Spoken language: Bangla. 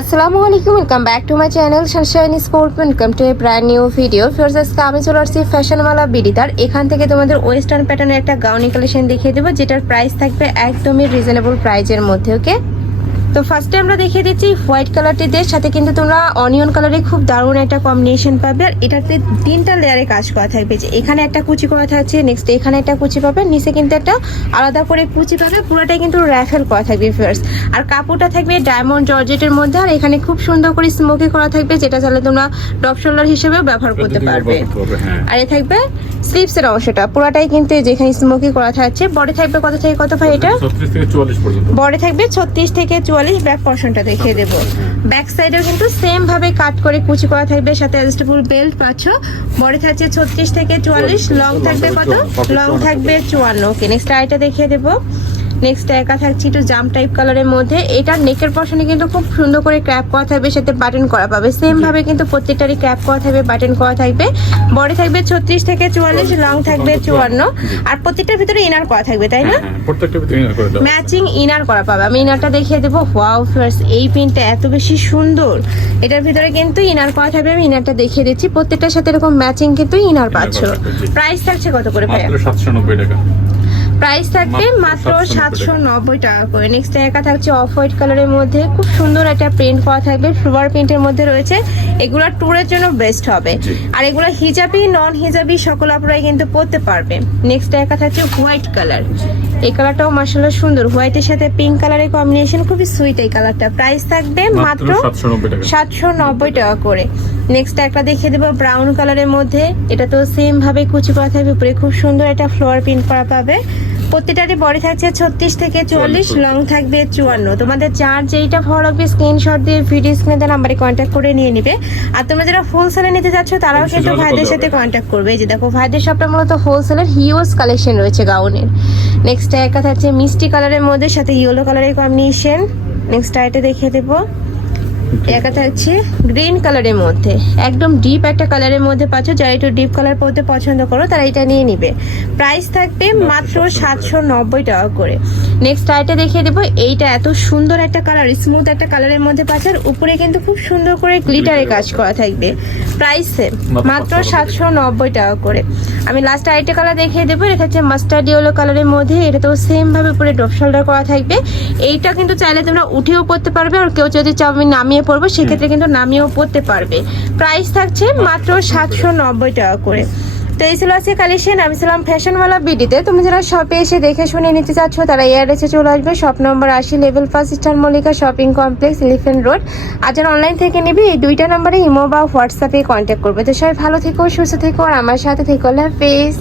আসসালামু আলাইকুম welcome back to my channel Sunshine Sport welcome to a brand new video Firoz আজকে আমি চলে আসছি ফ্যাশনওয়ালা বিডিতার এখান থেকে তোমাদের ওয়েস্টার্ন প্যাটার্নের একটা গাউনি কালেকশন দেখিয়ে দেবো, যেটার প্রাইস থাকবে একদমই রিজনেবল প্রাইজের মধ্যে ওকে তো ফার্স্টে আমরা দেখিয়ে দিচ্ছি হোয়াইট কালারটিদের সাথে কিন্তু তোমরা অনিয়ন কালারে খুব দারুণ একটা কম্বিনেশন পাবে। আর এটাতে তিনটা লেয়ারে কাজ করা থাকবে। যে এখানে একটা কুচি করা থাকছে নেক্সট এখানে একটা কুচি পাবে নিচে কিন্তু একটা আলাদা করে কুচি পাবে পুরোটাই কিন্তু র্যাফেল করা থাকবে ফার্স্ট আর কাপড়টা থাকবে ডায়মন্ড জর্জেটের মধ্যে আর এখানে খুব সুন্দর করে স্মোকি করা থাকবে যেটা চাইলে তোমরা টপ শোল্ডার হিসেবেও ব্যবহার করতে পারবে। হ্যাঁ। আর এ থাকবে স্লিপসের অংশটা পুরোটাই কিন্তু যেখানে স্মোকি করা থাকছে বডি থাকবে কত থেকে কত ভাই এটা? বডি থাকবে ছত্রিশ থেকে চুয়াল্লিশ ব্যাক পর্শনটা দেখিয়ে দেব। ব্যাক সাইডেও কিন্তু সেম ভাবে কাট করে কুচি করা থাকবে। সাথে অ্যাডজাস্টেবল বেল্ট পাচ্ছ। বডি থাকছে ছত্রিশ থেকে চুয়াল্লিশ লং থাকবে কত? লং থাকবে চুয়ান্ন। ওকে নেক্সট আইটা দেখিয়ে দেবো। নেক্সট একা থাকছে একটু জাম টাইপ কালারের মধ্যে। এটা নেকের পশনে কিন্তু খুব সুন্দর করে ক্র্যাপ করা থাকবে সাথে বাটন করা পাবে। সেম ভাবে কিন্তু প্রত্যেকটারই ক্র্যাপ করা থাকবে বাটন করা থাকবে। বডি থাকবে ছত্রিশ থেকে চুয়াল্লিশ লং থাকবে চুয়ান্ন। আর প্রত্যেকটার ভিতরে ইনার করা থাকবে তাই না? হ্যাঁ, হ্যাঁ, ভিতরে ইনার করে ম্যাচিং ইনার করা পাবে। আমি ইনারটা দেখিয়ে দেবো। ওয়াও ফার্স্ট এই পিনটা এত বেশি সুন্দর। এটার ভিতরে কিন্তু ইনার করা থাকবে। আমি ইনারটা দেখিয়ে দিচ্ছি। প্রত্যেকটার সাথে এরকম ম্যাচিং কিন্তু ইনার পাচ্ছ। প্রাইস থাকছে কত করে ভাইয়া? মাত্র সাতশো নব্বই টাকা। প্রাইস থাকবে মাত্র সাতশো নব্বই টাকা। করে। নেক্সট একা থাকছে অফ হোয়াইট কালারের মধ্যে। খুব সুন্দর একটা প্রিন্ট করা থাকবে। ফ্লোয়ার প্রিন্টের মধ্যে রয়েছে। এগুলো ট্যুরের জন্য বেস্ট হবে। আর এগুলো হিজাবি নন হিজাবি সকল আপনারাই কিন্তু পরতে পারবে নেক্সট একা থাকছে হোয়াইট কালার এই কালারটাও মার্শাল্লাহ সুন্দর। হোয়াইটের সাথে পিঙ্ক কালারের কম্বিনেশন খুবই সুইট এই কালারটা প্রাইস থাকবে মাত্র মাত্র সাতশো নব্বই টাকা। সাতশো নব্বই টাকা করে। নেক্সট একটা দেখিয়ে দেবো ব্রাউন কালারের মধ্যে। এটা তো সেম ভাবে কুচি করা থাকবে। উপরে খুব সুন্দর একটা ফ্লোয়ার প্রিন্ট করা পাবে। প্রত্যেকটারই বডি থাকছে ছত্রিশ থেকে চুয়াল্লিশ লং থাকবে চুয়ান্ন। তোমাদের চার যেইটা ভালো লাগবে স্ক্রিনশট দিয়ে ভিডিও স্ক্রিনে দেওয়া নাম্বারে কন্ট্যাক্ট করে নিয়ে নিবে। আর তোমরা যারা হোলসেলে নিতে চাচ্ছ তারাও কিন্তু ভাইদের সাথে। কন্ট্যাক্ট করবে। এই যে দেখো ভাইদের শপটা মূলত হোলসেলের হিউজ কালেকশন রয়েছে গাউনের নেক্সট একটা থাকছে মিষ্টি কালারের মধ্যে সাথে ইয়েলো কালারের কম্বিনেশন নেক্সট আইটে দেখিয়ে দেবো। একা থাকছে গ্রিন কালারের মধ্যে। একদম ডিপ একটা কালারের মধ্যে পাচ্ছ যারা একটু ডিপ কালার পরতে পছন্দ করো তারা এটা নিয়ে নিবে। প্রাইস থাকবে মাত্র সাতশো নব্বই টাকা করে। নেক্সট আইটা দেখিয়ে দেবো এইটা এত সুন্দর একটা কালার স্মুথ একটা কালারের মধ্যে পাচ্ছে আর উপরে কিন্তু খুব সুন্দর করে গ্লিটারে কাজ করা থাকবে। প্রাইস সেম মাত্র সাতশো নব্বই টাকা করে। আমি লাস্ট আরেকটি কালার দেখিয়ে দেবো এটা হচ্ছে মাস্টার্ড ইয়েলো কালারের মধ্যে এটা তো সেমভাবে ভাবে উপরে ডপ শোল্ডার করা থাকবে। এইটা কিন্তু চাইলে তোমরা উঠেও পড়তে পারবে আর কেউ যদি চাও আমি নামিয়ে পড়ব সেক্ষেত্রে কিন্তু নামিয়েও পড়তে পারবে। প্রাইস থাকছে মাত্র সাতশো নব্বই টাকা করে। তো এই ছিল আজকে কালেকশন। আমি ছিলাম ফ্যাশনওয়ালা বিডিতে। তুমি যারা শপে এসে দেখে শুনে নিতে চাচ্ছ, তারা এয়ারএসে চলে আসবে। শপ নম্বর আশি level first star Mallika shopping complex elephant road আর যারা অনলাইন থেকে নিবি, এই দুইটা নম্বরে ইমো বা হোয়াটসঅ্যাপে কন্ট্যাক্ট করবে। তো সবাই ভালো থেকো, সুস্থ থেকো, আর আমার সাথে থেকো, আল্লাহ হাফেজ।